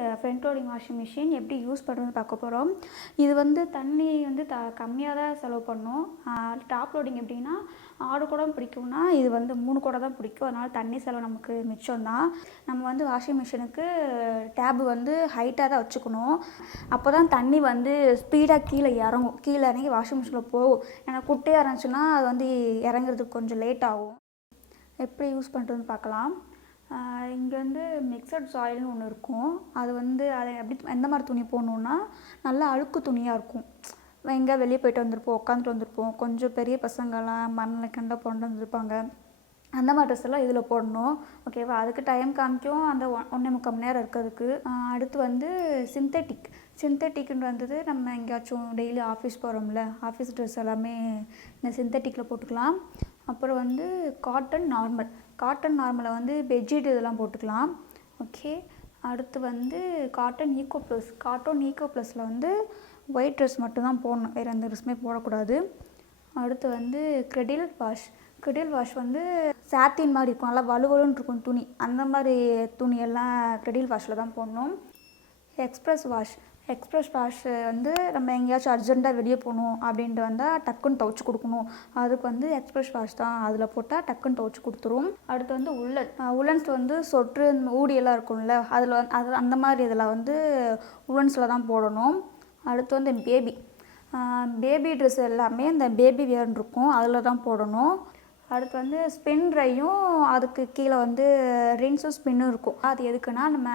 Front loading washing machine எப்படி use பண்ணுறதுன்னு பார்க்க போகிறோம். இது வந்து தண்ணி வந்து கம்மியாக தான் செலவு பண்ணும். டாப் லோடிங் எப்படின்னா 6 குடம் பிடிக்கும்னா இது வந்து 3 குடம் தான் பிடிக்கும். அதனால் தண்ணி செலவு நமக்கு மிச்சம் தான். நம்ம வந்து வாஷிங் மிஷினுக்கு டேப் வந்து ஹைட்டாக தான் வச்சுக்கணும். அப்போ தான் தண்ணி வந்து ஸ்பீடாக கீழே இறங்கும். கீழே இறங்கி வாஷிங் மிஷினில் போகும். ஏன்னா குட்டையாக இருந்துச்சுன்னா அது வந்து இறங்குறதுக்கு கொஞ்சம் லேட் ஆகும். எப்படி யூஸ் பண்ணுறதுன்னு பார்க்கலாம். இங்கே வந்து மிக்சட் சாயில்னு ஒன்று இருக்கும். அது வந்து அதை எப்படி எந்த மாதிரி துணி போடணுன்னா நல்லா அழுக்கு துணியாக இருக்கும். எங்கே வெளியே போய்ட்டு வந்திருப்போம், உட்காந்துட்டு வந்திருப்போம், கொஞ்சம் பெரிய பசங்கள்லாம் மண்ணில் கண்ட போட்டு வந்திருப்பாங்க. அந்த மாதிரி ட்ரெஸ் எல்லாம் இதில் போடணும். ஓகேவா? அதுக்கு டைம் காமிக்கும் அந்த 1.25 மணி நேரம் இருக்கிறதுக்கு. அடுத்து வந்து சிந்தட்டிக்னு வந்தது நம்ம எங்கேயாச்சும் டெய்லி ஆஃபீஸ் போகிறோம்ல, ஆஃபீஸ் ட்ரெஸ் எல்லாமே இந்த சிந்தட்டிக்கில் போட்டுக்கலாம். அப்புறம் வந்து காட்டன் நார்மலை வந்து பெட்ஷீட் இதெல்லாம் போட்டுக்கலாம். ஓகே. அடுத்து வந்து காட்டன் ஈகோ ப்ளஸில் வந்து ஒயிட் ட்ரெஸ் மட்டும்தான் போடணும், வேறு எந்த ட்ரெஸ்ஸுமே போடக்கூடாது. அடுத்து வந்து கிரெடில் வாஷ் வந்து சாத்தின் மாதிரி இருக்கும், நல்லா வலுவலுன்னு இருக்கும் துணி. அந்த மாதிரி துணியெல்லாம் கிரெடில் வாஷில் தான் போடணும். எக்ஸ்ப்ரெஸ் வாஷ் வந்து நம்ம எங்கேயாச்சும் அர்ஜெண்ட்டாக வெளியே போகணும் அப்படின்ட்டு வந்தால் டக்குன்னு துவைச்சி கொடுக்கணும். அதுக்கு வந்து எக்ஸ்ப்ரெஸ் வாஷ் தான், அதில் போட்டால் டக்குன்னு துவைச்சி கொடுத்துரும். அடுத்து வந்து உல்லன்ஸ் வந்து சொற்று ஊடியெல்லாம் இருக்கும்ல, அதில் அந்த மாதிரி இதில் வந்து உல்லன்ஸில் தான் போடணும். அடுத்து வந்து பேபி ட்ரெஸ் எல்லாமே இந்த பேபி வேர்னு இருக்கும், அதில் தான் போடணும். அடுத்து வந்து ஸ்பின் ட்ரையும் அதுக்கு கீழே வந்து ரின்ஸும் ஸ்பின்னும் இருக்கும். அது எதுக்குன்னா நம்ம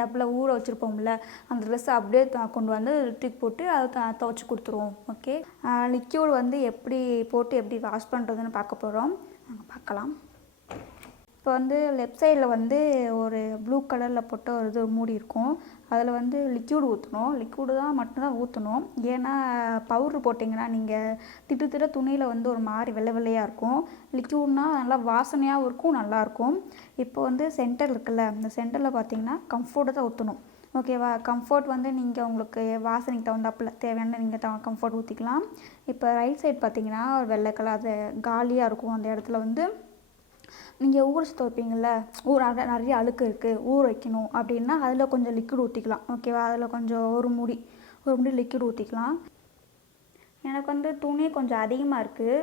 டப்பில் ஊற வச்சுருப்போம்ல, அந்த ட்ரெஸ்ஸை அப்படியே கொண்டு வந்து தூக்கி போட்டு அதை துவைச்சி கொடுத்துருவோம். ஓகே. லிக்யூட் வந்து எப்படி போட்டு எப்படி வாஷ் பண்ணுறதுன்னு பார்க்க போகிறோம். பார்க்கலாம். இப்போ வந்து லெஃப்ட் சைடில் வந்து ஒரு ப்ளூ கலரில் போட்ட ஒரு இது மூடி இருக்கும். அதில் வந்து லிக்யூடு ஊற்றணும். லிக்யூடு தான் மட்டும்தான் ஊற்றணும். ஏன்னா பவுட்ரு போட்டிங்கன்னா நீங்கள் திட்டு துணியில் வந்து ஒரு மாதிரி வெள்ளையாக இருக்கும். லிக்யூட்னால் நல்லா வாசனையாகவும் இருக்கும், நல்லாயிருக்கும். இப்போ வந்து சென்டர் இருக்குல்ல, அந்த சென்டரில் பார்த்தீங்கன்னா கம்ஃபர்ட்டை தான் ஊற்றணும். ஓகேவா? கம்ஃபர்ட் வந்து நீங்கள் உங்களுக்கு வாசனைக்கு தகுந்தாப்பில் தேவையான நீங்கள் கம்ஃபர்ட் ஊற்றிக்கலாம். இப்போ ரைட் சைடு பார்த்தீங்கன்னா ஒரு வெள்ளை கலர் அது காலியாக இருக்கும். அந்த இடத்துல வந்து நீங்கள் ஊற துவைப்பீங்கள்ல, நிறைய அழுக்கு இருக்குது, ஊற வைக்கணும் அப்படின்னா அதில் கொஞ்சம் லிக்விட் ஊற்றிக்கலாம். ஓகேவா? அதில் கொஞ்சம் ஒரு முடி லிக்விட் ஊற்றிக்கலாம். எனக்கு வந்து துணி கொஞ்சம் அதிகமாக இருக்குது,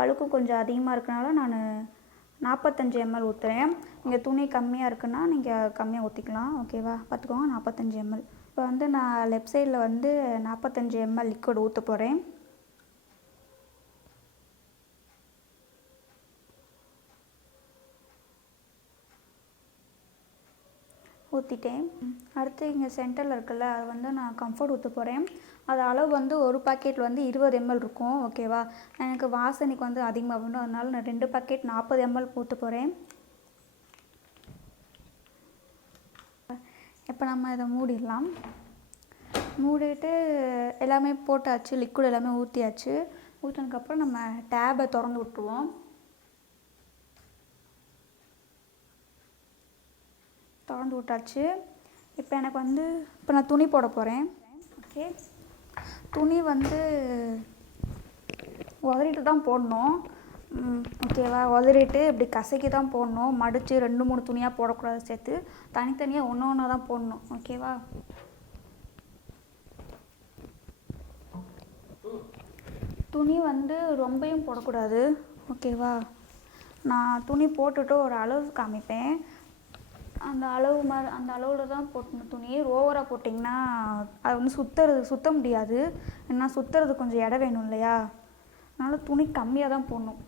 அழுக்கும் கொஞ்சம் அதிகமாக இருக்கனால நான் 45 ml ஊற்றுறேன். நீங்கள் துணி கம்மியாக இருக்குன்னா நீங்கள் கம்மியாக ஊற்றிக்கலாம். ஓகேவா? பார்த்துக்கோங்க, 45 ml. இப்போ வந்து நான் லெஃப்ட் சைடில் வந்து 45 ml லிக்விட் ஊற்ற போகிறேன். ஊற்றிட்டேன். அடுத்து இங்கே சென்டரில் இருக்குல்ல, அது வந்து நான் கம்ஃபர்ட் ஊற்ற போகிறேன். அது அளவு வந்து ஒரு பாக்கெட்டில் வந்து 20 ml இருக்கும். ஓகேவா? எனக்கு வாசனைக்கு வந்து அதிகமாக வேணும், அதனால நான் 2 பாக்கெட் 40 ml ஊற்ற போகிறேன். இப்போ நம்ம இதை மூடிடலாம். மூடிட்டு எல்லாமே போட்டாச்சு, லிக்விட் எல்லாமே ஊற்றியாச்சு. ஊற்றினதுக்கப்புறம் நம்ம டேபை திறந்து விட்டுருவோம். திறந்து விட்டாச்சு. இப்போ எனக்கு வந்து நான் துணி போட போகிறேன். ஓகே. துணி வந்து உதறிட்டு தான் போடணும். ஓகேவா? உதறிட்டு இப்படி கசக்கி தான் போடணும். மடித்து 2-3 துணியாக போடக்கூடாது, சேர்த்து தனித்தனியாக ஒன்று தான் போடணும். ஓகேவா? துணி வந்து ரொம்பவும் போடக்கூடாது. ஓகேவா? நான் துணி போட்டுட்டு ஒரு அளவு காமிப்பேன். அந்த அளவில் தான் போட்டணும். துணி ஓவராக போட்டிங்கன்னா அது வந்து சுற்ற முடியாது. ஏன்னா சுற்றுறது கொஞ்சம் இடம் வேணும் இல்லையா? அதனால் துணி கம்மியாக தான் போடணும்.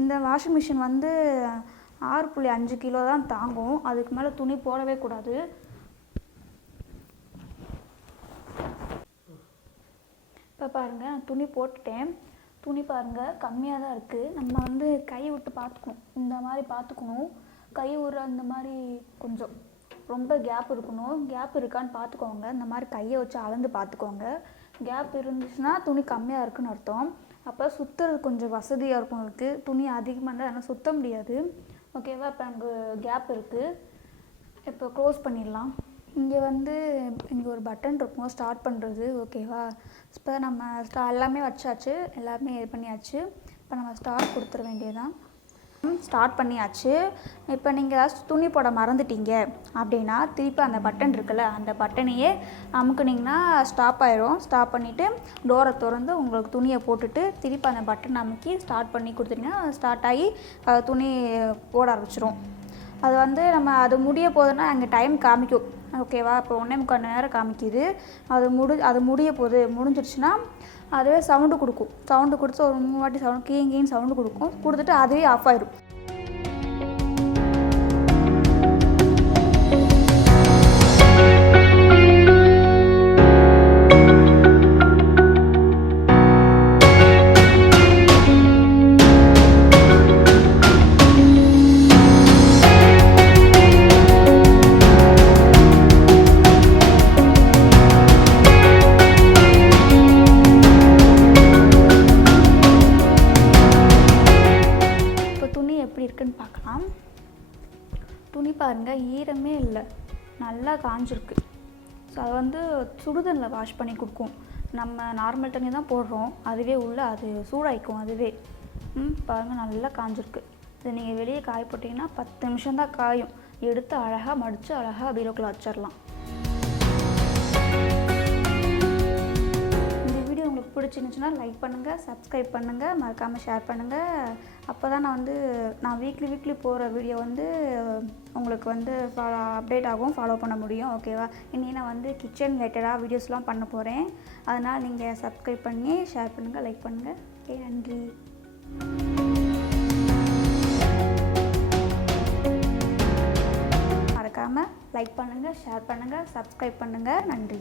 இந்த வாஷிங் மிஷின் வந்து 6.5 கிலோ தான் தாங்கும். அதுக்கு மேலே துணி போடவே கூடாது. இப்போ பாருங்கள், நான் துணி போட்டுட்டேன். துணி பாருங்கள் கம்மியாக தான் இருக்குது. நம்ம வந்து கை விட்டு பார்த்துக்கணும், இந்த மாதிரி பார்த்துக்கணும். கை விடுற அந்த மாதிரி கொஞ்சம் ரொம்ப கேப் இருக்கணும். கேப் இருக்கான்னு பார்த்துக்கோங்க. இந்த மாதிரி கையை வச்சு அளந்து பார்த்துக்கோங்க. கேப் இருந்துச்சுன்னா துணி கம்மியாக இருக்குன்னு அர்த்தம். அப்போ சுற்றுறது கொஞ்சம் வசதியாக இருக்கும். அதுக்கு துணி அதிகமாக இருந்தால் அதனால் சுற்ற முடியாது. ஓகேவா? இப்போ அங்கே கேப் இருக்குது. இப்போ க்ளோஸ் பண்ணிடலாம். இங்கே வந்து இங்கே ஒரு பட்டன் இருக்கும் ஸ்டார்ட் பண்ணுறது. ஓகேவா? இப்போ நம்ம எல்லாமே வச்சாச்சு, எல்லாமே இது பண்ணியாச்சு. இப்போ நம்ம ஸ்டார்ட் கொடுத்துட வேண்டியதுதான். ஸ்டார்ட் பண்ணியாச்சு. இப்போ நீங்கள் ஏதாச்சும் துணி போட மறந்துட்டீங்க அப்படின்னா திருப்பி அந்த பட்டன் இருக்குல்ல, அந்த பட்டனையே அமுக்குனிங்கன்னா ஸ்டாப் ஆயிரும். ஸ்டாப் பண்ணிவிட்டு டோரை திறந்து உங்களுக்கு துணியை போட்டுட்டு திருப்பி அந்த பட்டன் அமுக்கி ஸ்டார்ட் பண்ணி கொடுத்துட்டிங்கன்னா ஸ்டார்ட் ஆகி துணி போட ஆரம்பிச்சிரும். அது வந்து நம்ம அது முடிய போகுதுன்னா அங்கே டைம் காமிக்கும். ஓகேவா? இப்போ 1.25 மணி நேரம் காமிக்குது. அது முடிய போகுது. முடிஞ்சிடுச்சுன்னா அதுவே சவுண்டு கொடுக்கும். சவுண்டு கொடுத்து ஒரு 3 வாட்டி சவுண்டு கீன்னு சவுண்டு கொடுத்துட்டு அதுவே ஆஃப் ஆயிடும். எப்படி இருக்குன்னு பார்க்கலாம். துணி பாருங்கள், ஈரமே இல்லை, நல்லா காஞ்சிருக்கு. ஸோ அது வந்து சுடுதண்ணில் வாஷ் பண்ணி கொடுக்கும். நம்ம நார்மல் தண்ணி தான் போடுறோம், அதுவே உள்ளே அது சூடாயிக்கும். அதுவே பாருங்கள் நல்லா காஞ்சிருக்கு. இது நீங்கள் வெளியே காய போட்டிங்கன்னா 10 நிமிஷம் தான் காயும். எடுத்து அழகாக மடித்து அழகாக பீரோக்குள்ள வச்சிடலாம். உங்களுக்கு பிடிச்சிருந்துச்சுன்னா லைக் பண்ணுங்கள், சப்ஸ்கிரைப் பண்ணுங்கள், மறக்காமல் ஷேர் பண்ணுங்கள். அப்போ தான் நான் வீக்லி போகிற வீடியோ வந்து உங்களுக்கு வந்து அப்டேட் ஆகும், ஃபாலோ பண்ண முடியும். ஓகேவா? இனி நான் கிச்சன் ரிலேட்டடாக வீடியோஸ்லாம் பண்ண போகிறேன். அதனால் நீங்கள் சப்ஸ்கிரைப் பண்ணி ஷேர் பண்ணுங்கள், லைக் பண்ணுங்கள். ஓகே, நன்றி. மறக்காமல் லைக் பண்ணுங்கள், ஷேர் பண்ணுங்கள், சப்ஸ்கிரைப் பண்ணுங்கள். நன்றி.